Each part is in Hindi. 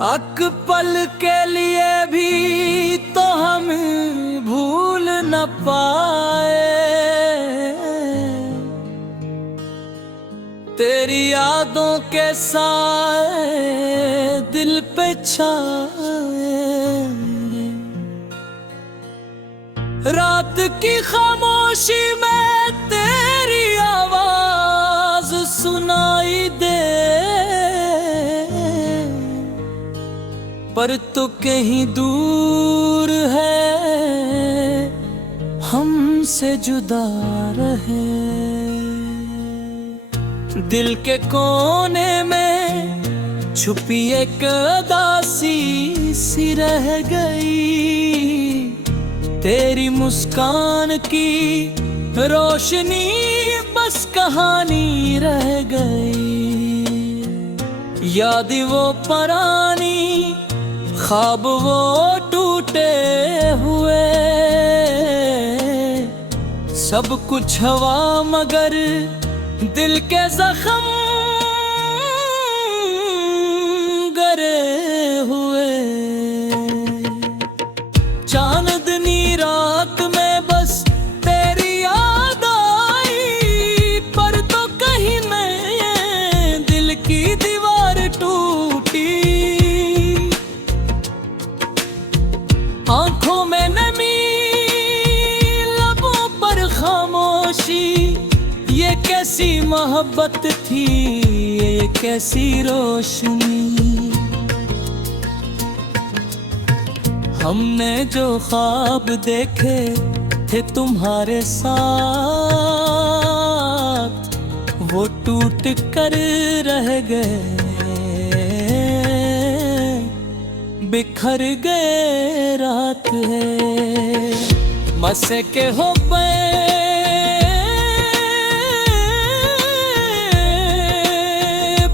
अक पल के लिए भी तो हम भूल न पाए, तेरी यादों के साए दिल पे छाए। रात की खामोशी में तेरी आवाज सुनाई दे, पर तो कहीं दूर है, हमसे जुदा रहे। दिल के कोने में छुपी एक उदासी सी रह गई, तेरी मुस्कान की रोशनी बस कहानी रह गई। याद वो पुरानी, ख्वाब वो टूटे हुए, सब कुछ हवा मगर दिल के जख्म गरे हुए। चांदनी रात में बस तेरी याद आई, पर तो कहीं मैं दिल की दीवार टूटी। आंखों में नमी, लबों पर खामोशी, ये कैसी मोहब्बत थी, ये कैसी रोशनी। हमने जो ख्वाब देखे थे तुम्हारे साथ, वो टूट कर रह गए, बिखर गए रात है। मसे के हो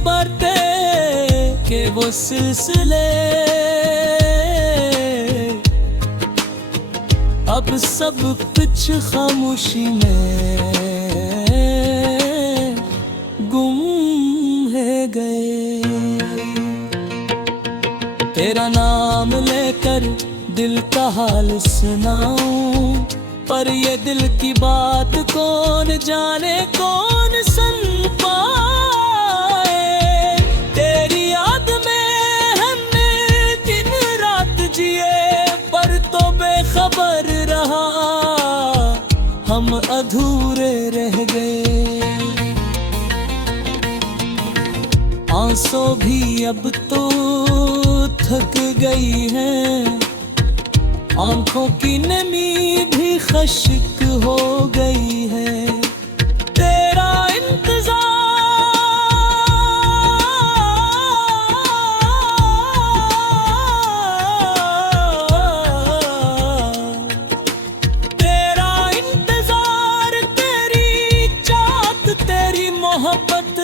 बरते के वो सिलसिले, अब सब कुछ खामोशी में गुम है गए। तेरा नाम लेकर दिल का हाल सुनाऊं, पर ये दिल की बात कौन जाने कौन सुन पाए। तेरी याद में हमने दिन रात जिए, पर तो बेखबर रहा, हम अधूरे रह गए। आंसू भी अब तो थक गई है, आंखों की नमी भी खश्क हो गई है। तेरा इंतजार, तेरी चाहत, तेरी मोहब्बत,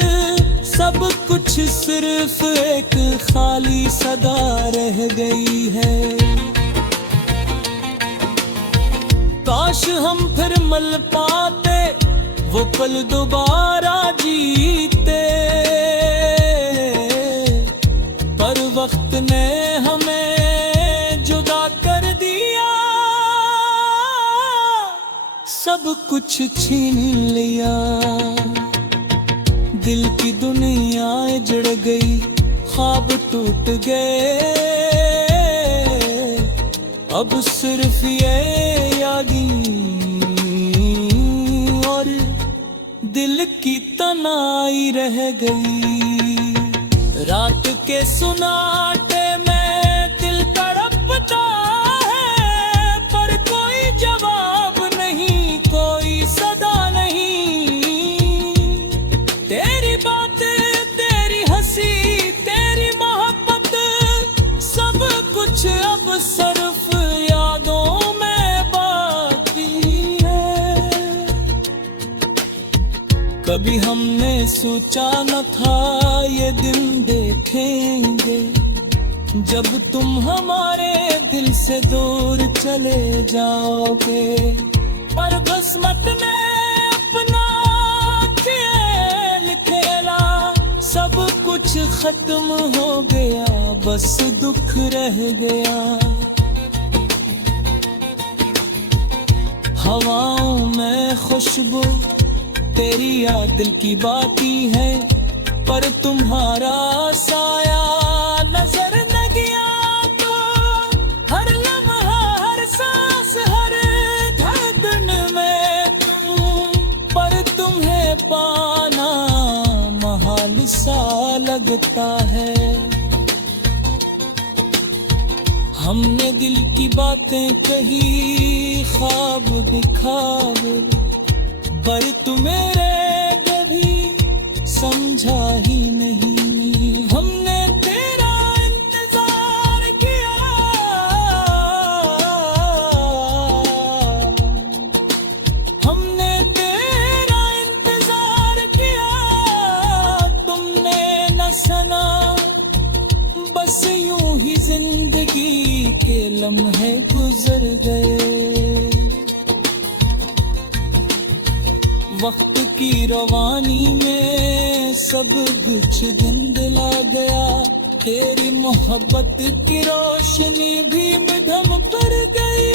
सब कुछ सिर्फ एक खाली सदा रह गई है। काश हम फिर मिल पाते, वो पल दोबारा जीते, पर वक्त ने हमें जुदा कर दिया, सब कुछ छीन लिया। दिल की दुनिया जड़ गई, ख्वाब टूट गए, अब सिर्फ ये यादें और दिल की तनाई रह गई। रात के सुनाटे में दिल तड़पता है, पर कोई जवाब नहीं, कोई सदा नहीं। तेरी बातें, तेरी हंसी, तेरी मोहब्बत, सब कुछ अब सिर्फ यादों में बाकी है। कभी हमने सोचा न था ये दिन देखेंगे, जब तुम हमारे दिल से दूर चले जाओगे। पर किस्मत ने अपना खेल खेला, सब कुछ खत्म हो गया बस दुख रह गया। हवाओं में खुशबू तेरी याद दिल की बाती है, पर तुम्हारा साया नजर न गया तो हर लम्हा हर सांस हर धड़कन में तुम, पर तुम्हें पाना महाल सा लगता है। हमने दिल की बातें कही ख्वाब दिखाए, पर तू मेरे कभी समझा ही नहीं। हमने तेरा इंतजार किया, हमने तेरा इंतजार किया, तुमने न सुना। बस यूं ही जिंदगी के लम्हे गुजर गए। वक्त की रवानी में सब कुछ धुंधला गया, तेरी मोहब्बत की रोशनी भी मध्यम पर गई,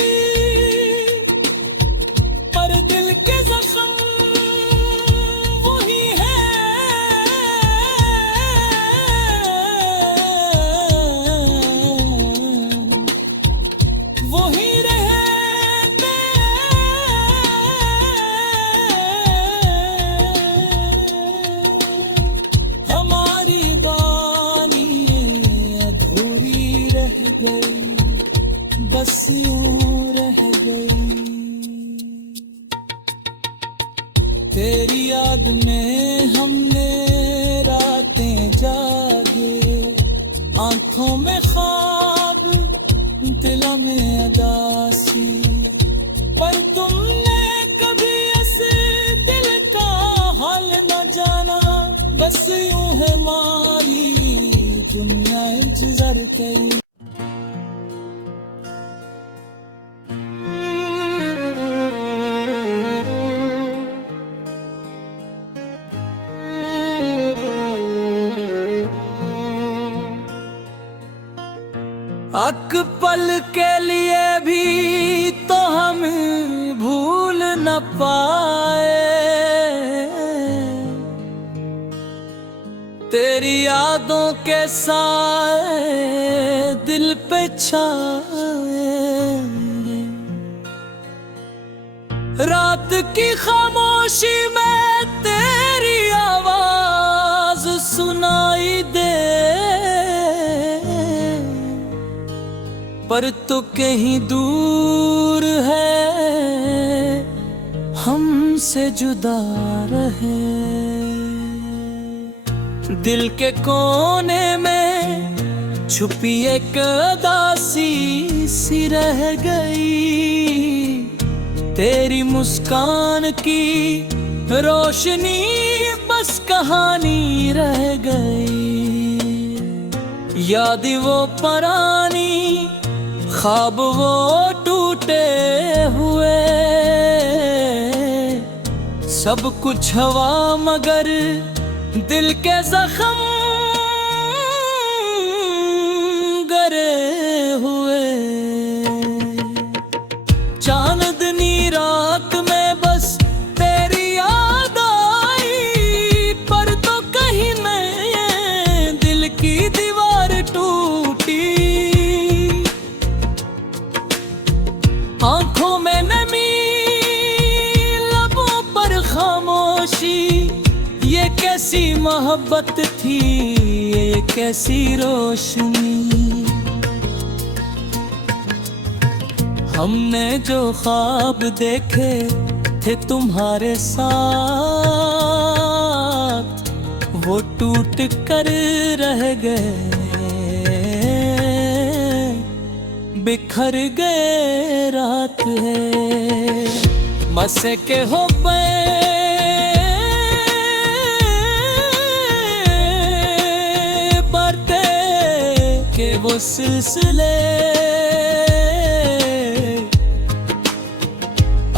पर दिल के जख्म वही है। वही रहते हमारी बानी अधूरी रह गई, बस यूं रह गई। तेरी याद में हमने रातें जागे, आंखों में ख्वाब दिलों में अदासी, पर तुमने कभी ऐसे दिल का हाल न जाना। बस यूं है हमारी दुनिया गुजर गई। अक पल के लिए भी तो हम भूल न पाए, तेरी यादों के साए दिल पे छाए। रात की खामोशी में तेरी आवाज सुनाई दे, पर तो कहीं दूर है, हमसे जुदा रहे। दिल के कोने में छुपी एक उदासी सी रह गई, तेरी मुस्कान की रोशनी बस कहानी रह गई। याद वो पुरानी ख्वाब वो टूटे हुए, सब कुछ हवा मगर दिल के जख्म गरे हुए। चांदनी रात में बस तेरी याद आई, पर तो कहीं मैं दिल की दीवार टूटी। आंखों में नमी लबों पर खामोशी, ये कैसी मोहब्बत थी, ये कैसी रोशनी। हमने जो ख्वाब देखे थे तुम्हारे साथ, वो टूट कर रह गए, बिखर गए रात है मसे के हो बढ़ते के वो सिलसिले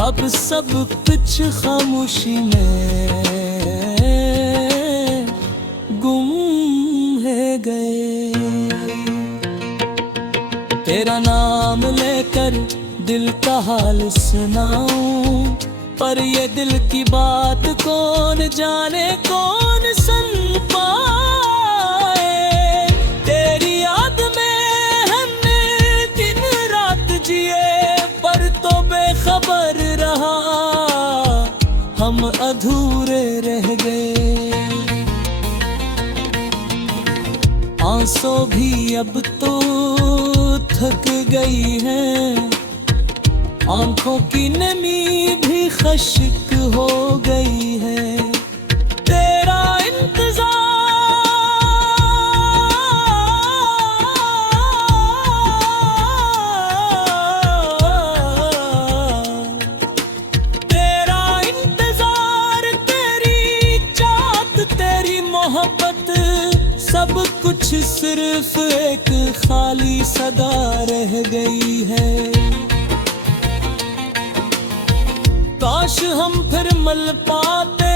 अब सब कुछ खामोशी में गुम है गए। तेरा नाम लेकर दिल का हाल सुनाऊं, पर ये दिल की बात कौन जाने कौन सुन पाए। तेरी याद में हमने दिन रात जिए, पर तो बेखबर रहा, हम अधूरे रह गए। आंसू भी अब तो थक गई है, आंखों की नमी भी खश्क हो गई है। तेरा इंतजार, तेरा इंतजार, तेरी चाहत, तेरी मोहब्बत, सब कुछ सिर्फ एक खाली सदा रह गई है। काश हम फिर मिल पाते,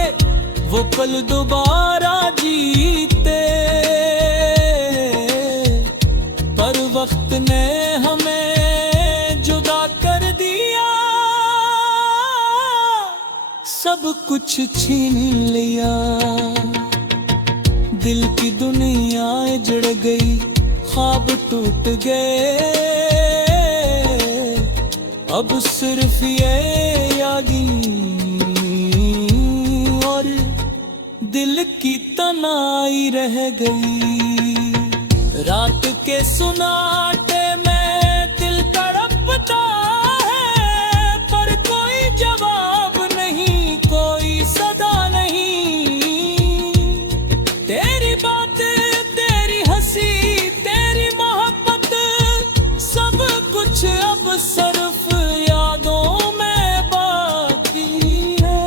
वो पल दोबारा जीते, पर वक्त ने हमें जुदा कर दिया, सब कुछ छीन लिया। दिल की दुनिया जड़ गई, ख्वाब टूट गए, अब सिर्फ ये यादें और दिल की तनाई रह गई। रात के सुनाटे में दिल तड़पता है, पर कोई जवाब नहीं, कोई सदा नहीं। तेरी बातें, तेरी हंसी, तेरी मोहब्बत, सब कुछ अब सिर्फ यादों में बाकी है।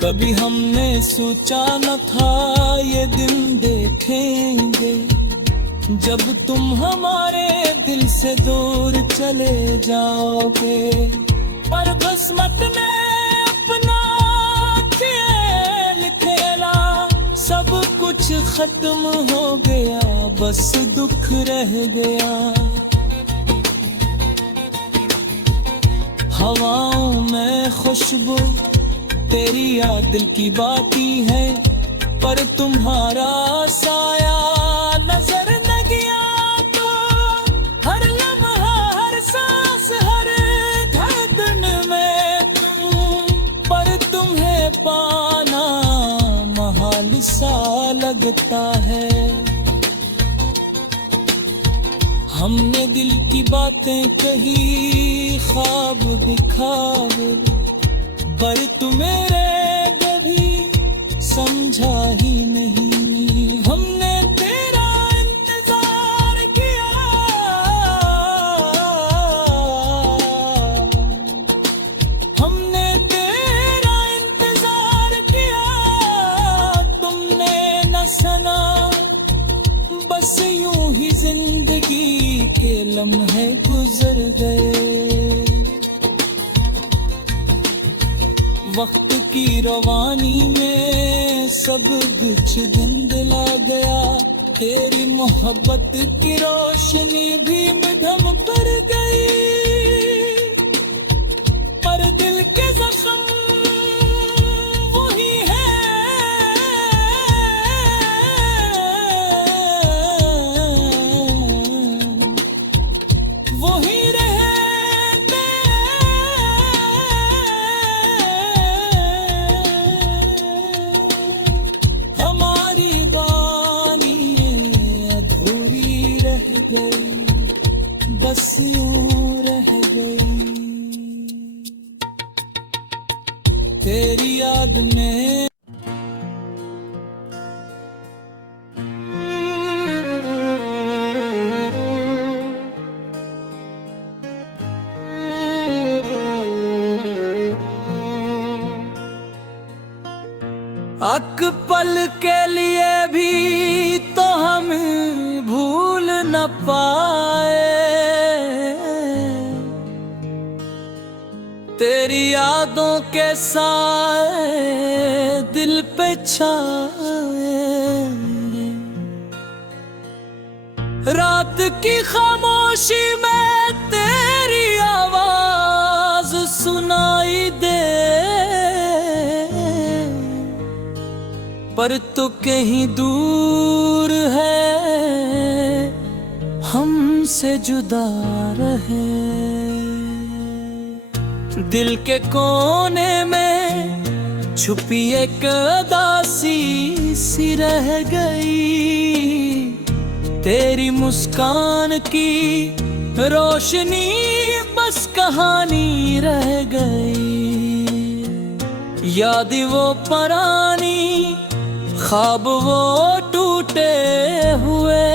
कभी हमने सोचा न था ये दिन देखेंगे, जब तुम हमारे दिल से दूर चले जाओगे, पर किस्मत ने अपना खेल खेला, सब कुछ खत्म हो गया, बस दुख रह गया। हवाओं में खुशबू तेरी याद दिल की बाती है, पर तुम्हारा साया नजर न गया तो हर लम्हा, हर सांस, हर धड़कन में तुम, पर तुम्हें पाना महाल सा लगता है। हमने दिल की बातें कही, ख्वाब भी ख्वाब, पर तू मेरे कभी समझा ही नहीं। हमने तेरा इंतजार किया, हमने तेरा इंतजार किया, तुमने न सुना, बस यूं ही जिंदगी के लम्हे गुजर गए। वक्त की रवानी में सब कुछ धुंधला गया, तेरी मोहब्बत की रोशनी भी मधम कर गई, पर दिल के जख्म वही है, वही बस यूं रह गई। तेरी याद में अक पल के लिए भी तो हम भूल न पाए, तेरी यादों के साए दिल पे छाए। रात की खामोशी में तेरी आवाज सुनाई दे, पर तो कहीं दूर है, हमसे जुदा रहे। दिल के कोने में छुपी एक उदासी सी रह गई, तेरी मुस्कान की रोशनी बस कहानी रह गई। याद वो पुरानी, ख्वाब वो टूटे हुए,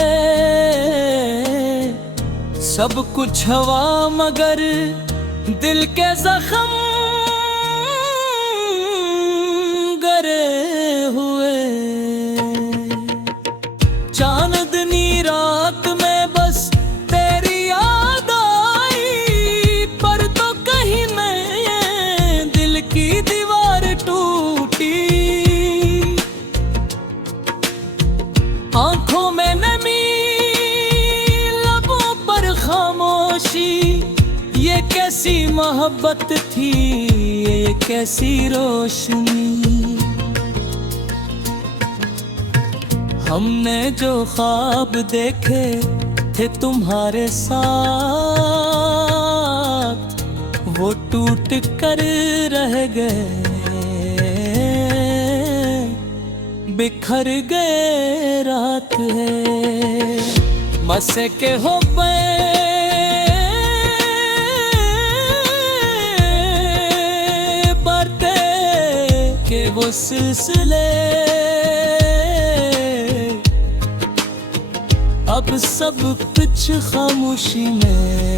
सब कुछ हवा मगर दिल के जख्म गरे हुए। चांदनी रात में बस तेरी याद आई, पर तो कहीं मैं दिल की दीवार टूटी। आंखों में नमी, लबों पर खामोशी, ये कैसी मोहब्बत थी, ये कैसी रोशनी। हमने जो ख्वाब देखे थे तुम्हारे साथ, वो टूट कर रह गए, बिखर गए। रात है मसे के हो बढ़ते के वो सिलसिले, अब सब कुछ खामोशी में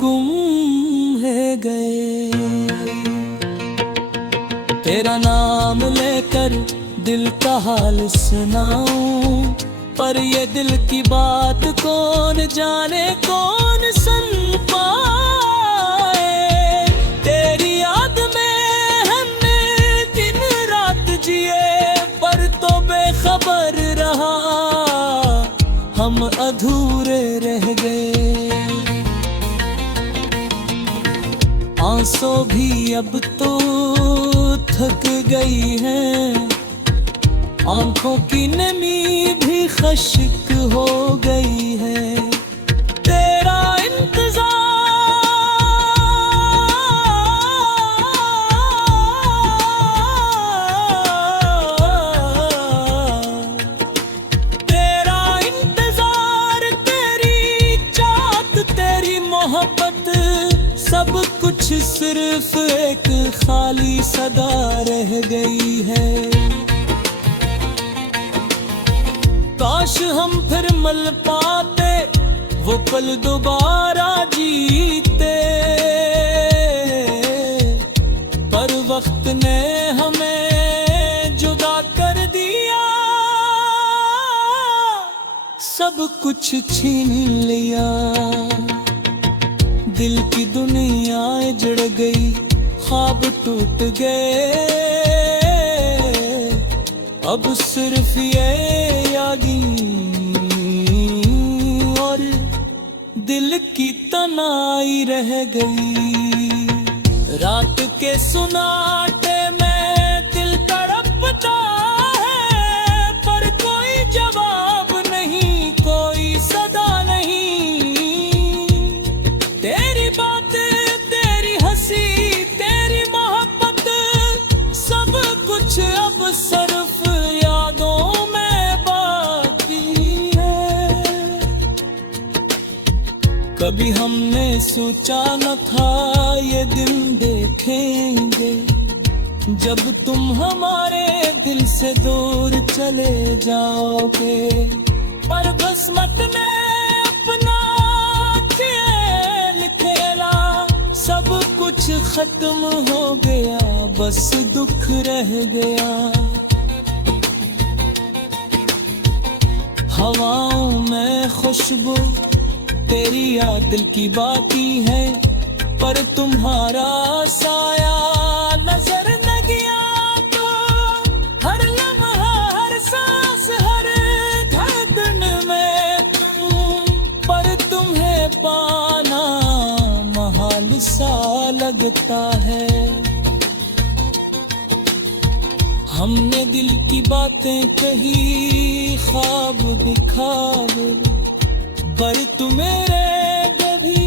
गुम है गए। तेरा नाम लेकर दिल का हाल सुनाऊं, पर ये दिल की बात कौन जाने कौन सुन पाए। तेरी याद में हमने दिन रात जिए, पर तो बेखबर रहा, हम अधूरे रह गए। आंसू भी अब तो थक गई है, आंखों की नमी भी खश्क हो गई है। तेरा इंतजार, तेरा इंतजार, तेरी चाहत, तेरी मोहब्बत, सब कुछ सिर्फ एक खाली सदा रह गई है। काश हम फिर मिल पाते, वो पल दोबारा जीते, पर वक्त ने हमें जुदा कर दिया, सब कुछ छीन लिया। दिल की दुनिया जड़ गई, ख्वाब टूट गए, अब सिर्फ ये यादें और दिल की तनाई रह गई। रात के सुनाटे में दिल तड़पता है, पर कोई जवाब नहीं, कोई सदा नहीं। तेरी बातें, तेरी हंसी, तेरी मोहब्बत, सब कुछ अब सिर्फ यादों में बाकी है। कभी हमने सोचा न था ये दिन देखेंगे, जब तुम हमारे दिल से दूर चले जाओगे। पर किस्मत ने अपना खेल खेला, सब कुछ खत्म हो गया, बस दुख रह गया। हवाओं में खुशबू तेरी याद दिल की बाकी है, पर तुम्हारा साया नजर न गया तो हर लम्हा, हर सांस, हर आता है। हमने दिल की बातें कही, ख्वाब दिखाए, पर तू मेरे कभी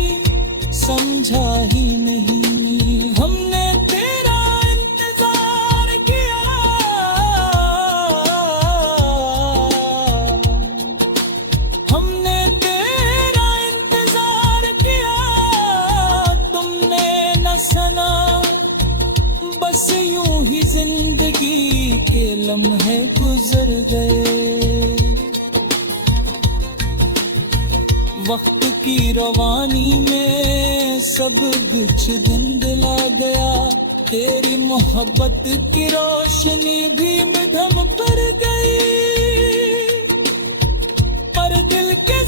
समझा ही नहीं। हमने तेरा इंतजार किया, हमने तेरा इंतजार किया, तुमने न सुना। बस यूं ही जिंदगी के लम्हे गुजर गए। वक्त की रवानी में सब कुछ धुंधला गया। तेरी मोहब्बत की रोशनी भी मध्यम पर गई, पर दिल के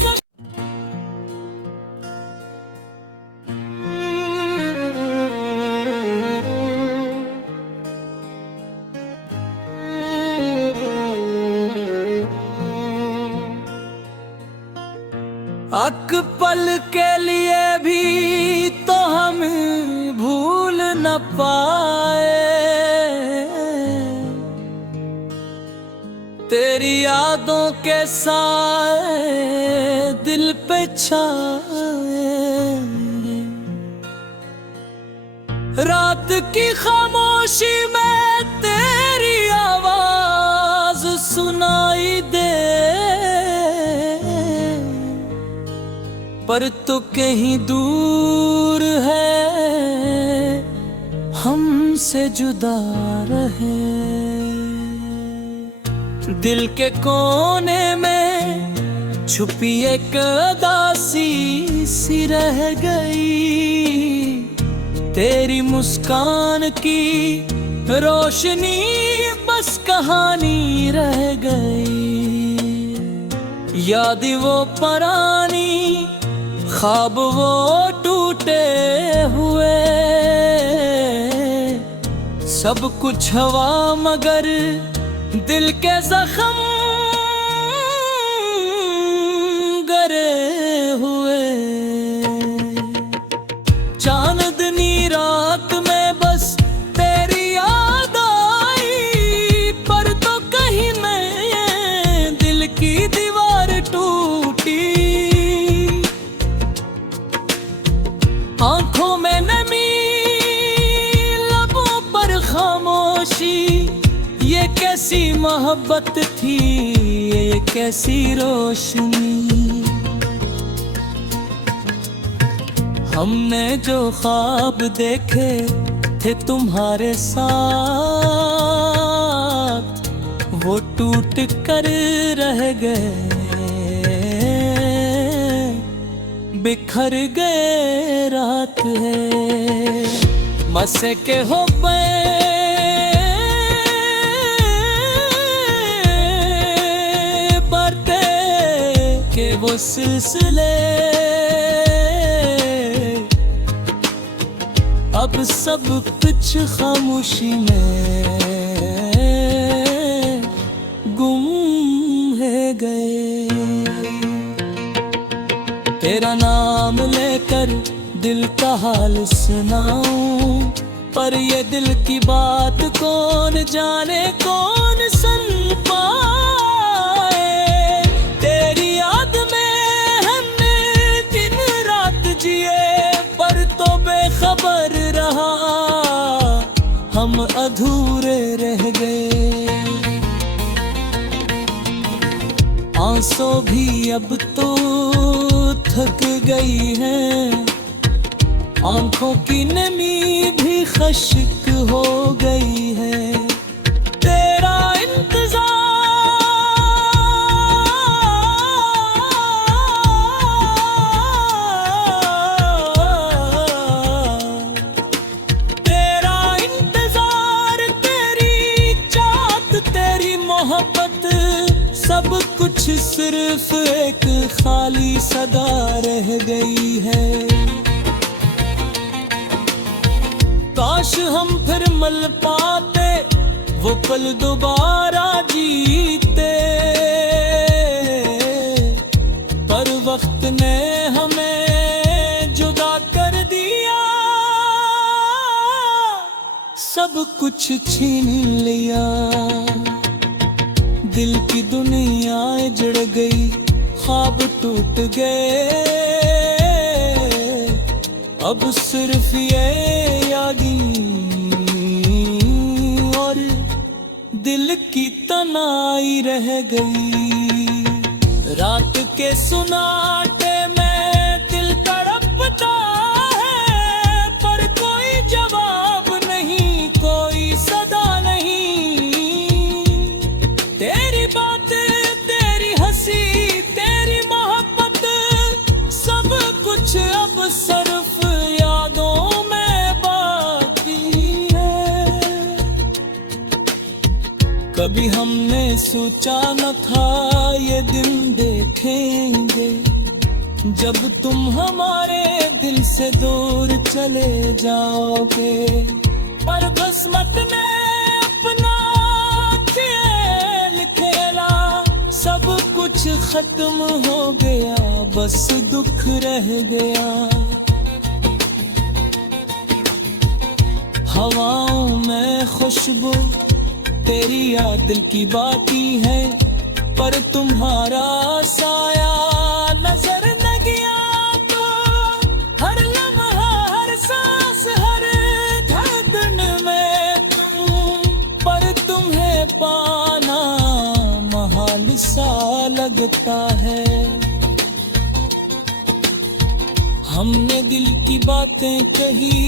अक पल के लिए भी तो हम भूल न पाए। तेरी यादों के साए दिल पे छाए। रात की खामोशी में तेरी आवाज सुनाई दे, पर तो कहीं दूर है, हमसे जुदा रहे। दिल के कोने में छुपी एक उदासी सी रह गई। तेरी मुस्कान की रोशनी बस कहानी रह गई। याद वो पुरानी, ख्वाब वो टूटे हुए। सब कुछ हवा मगर दिल के जख्म गरे हुए। चांदनी रात में बस तेरी याद आई, पर तो कहीं मैं दिल की दीवार टूटी। आंखों में नमी, लबों पर खामोशी, ये कैसी मोहब्बत थी, ये कैसी रोशनी। हमने जो ख्वाब देखे थे तुम्हारे साथ, वो टूट कर रह गए, बिखर गए। रात है मसे के हो बढ़ते के वो सिलसिले, अब सब कुछ खामोशी में गुम है गए। तेरा नाम लेकर दिल का हाल सुनाऊं, पर ये दिल की बात कौन जाने कौन सुन पाए। तेरी याद में हमने दिन रात जिए, पर तो बेखबर रहा, हम अधूरे रह गए। आंसू भी अब तो थक गई है, आंखों की नमी भी खश्क हो गई है। तेरा इंतजार, तेरा इंतजार, तेरी चाहत, तेरी मोहब्बत, सब कुछ सिर्फ एक खाली सदा रह गई है। काश हम फिर मिल पाते, वो पल दोबारा जीते, पर वक्त ने हमें जुदा कर दिया। कुछ छीन लिया। दिल की दुनिया जड़ गई, ख्वाब टूट गए, अब सिर्फ ये यादें और दिल की तनाई रह गई। रात के सुनाटे में दिल तड़पता है, पर कोई जवाब नहीं, कोई सदा नहीं। तेरी बातें, तेरी हंसी, तेरी मोहब्बत, सब कुछ अब सिर्फ यादों में बाकी है। कभी हमने सोचा न था ये दिन देखेंगे, जब तुम हमारे दिल से दूर चले जाओगे। पर किस्मत ने अपना खेल खेला, सब कुछ खत्म हो गया, बस दुख रह गया। हवाओं में खुशबू तेरी याद दिल की बाकी है, पर तुम्हारा साया नजर न गया तो हर लम्हा, हर सांस, हर धड़कन में तुम, पर तुम्हें पाना महाल सा लगता है। हमने दिल की बातें कही।